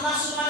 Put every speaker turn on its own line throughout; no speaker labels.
আল্লাহ সুবাহ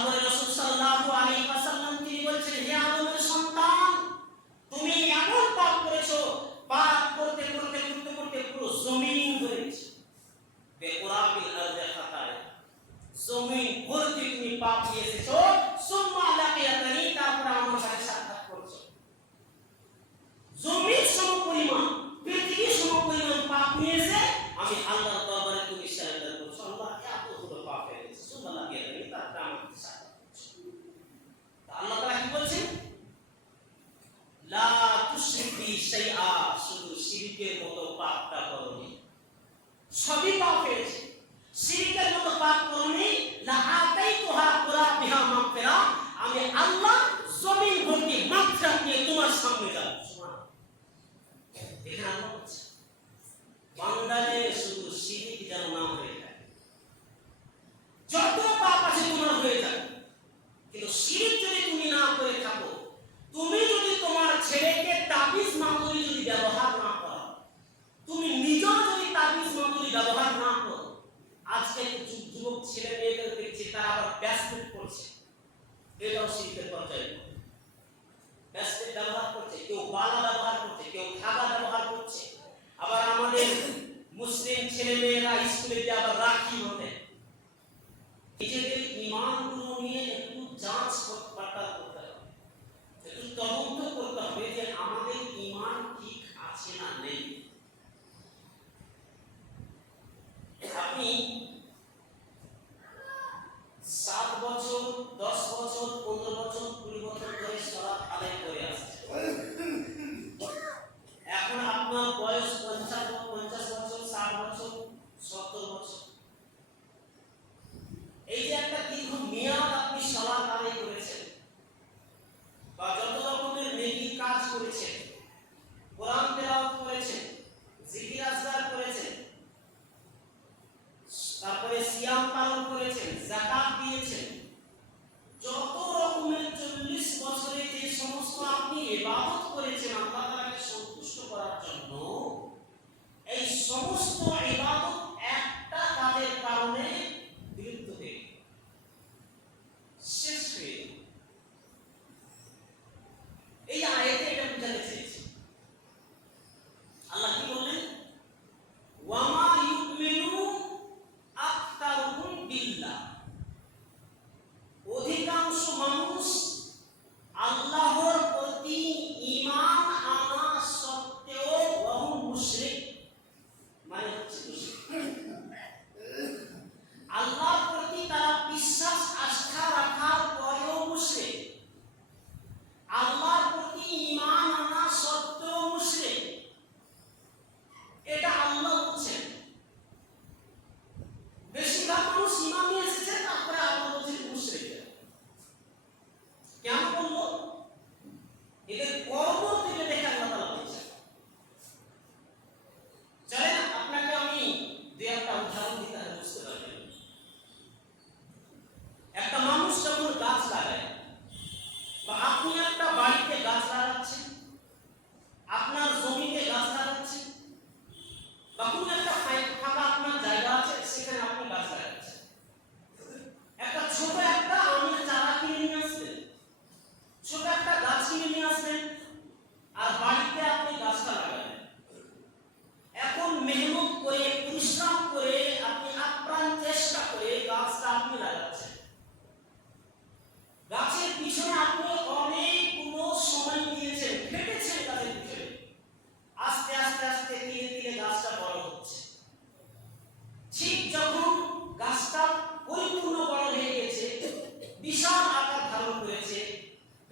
മനസ്സിലിരിക്കാത്ത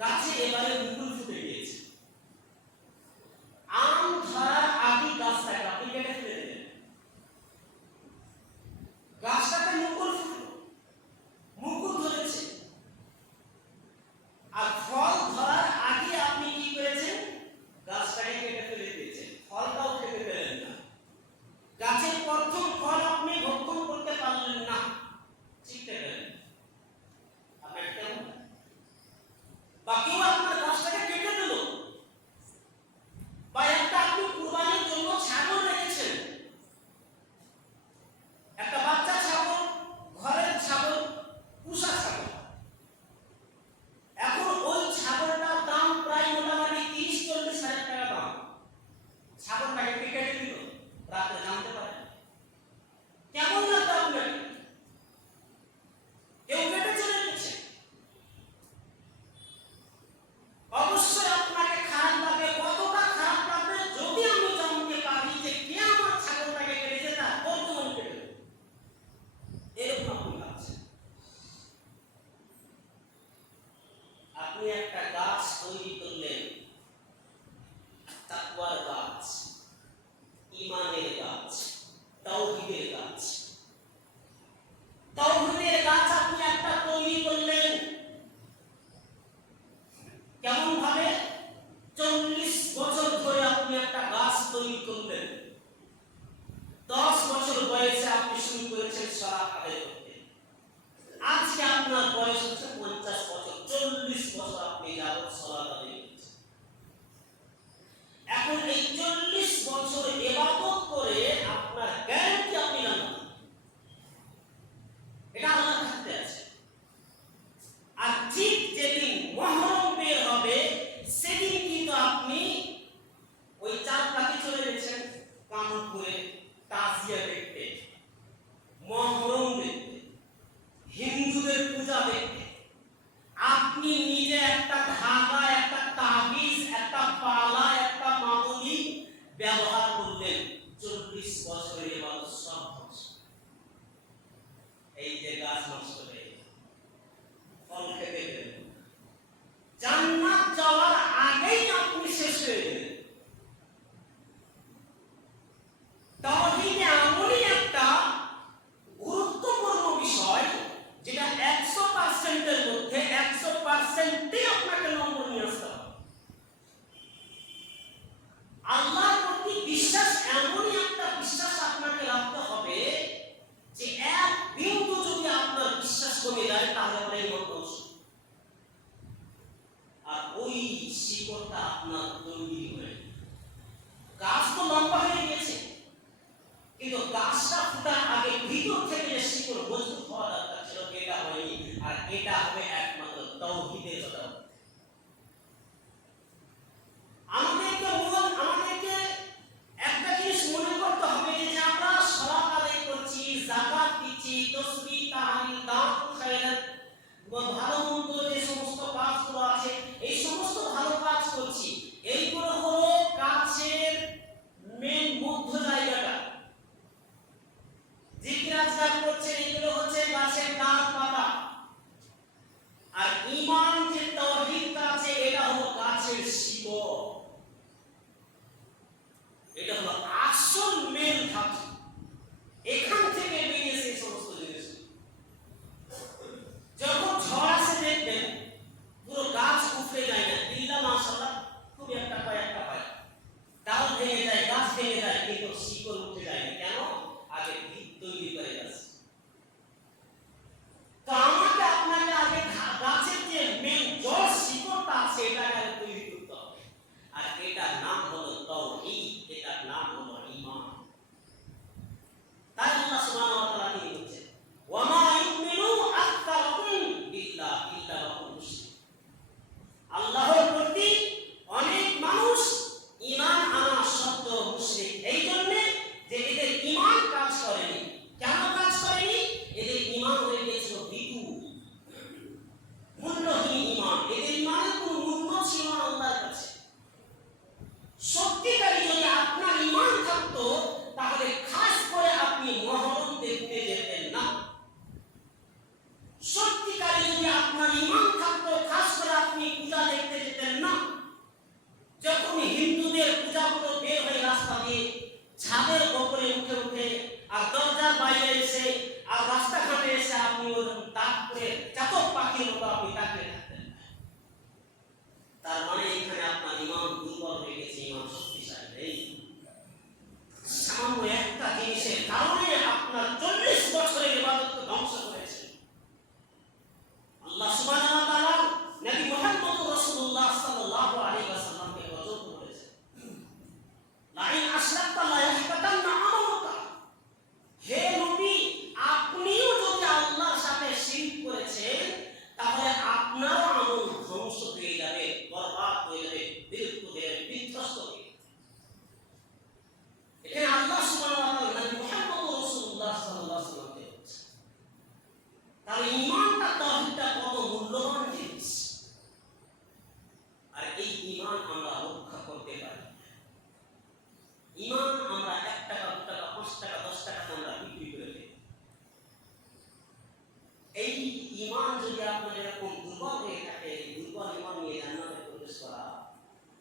গাছে এবারে মুকুল ফুটে গিয়েছে।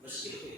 Thank you.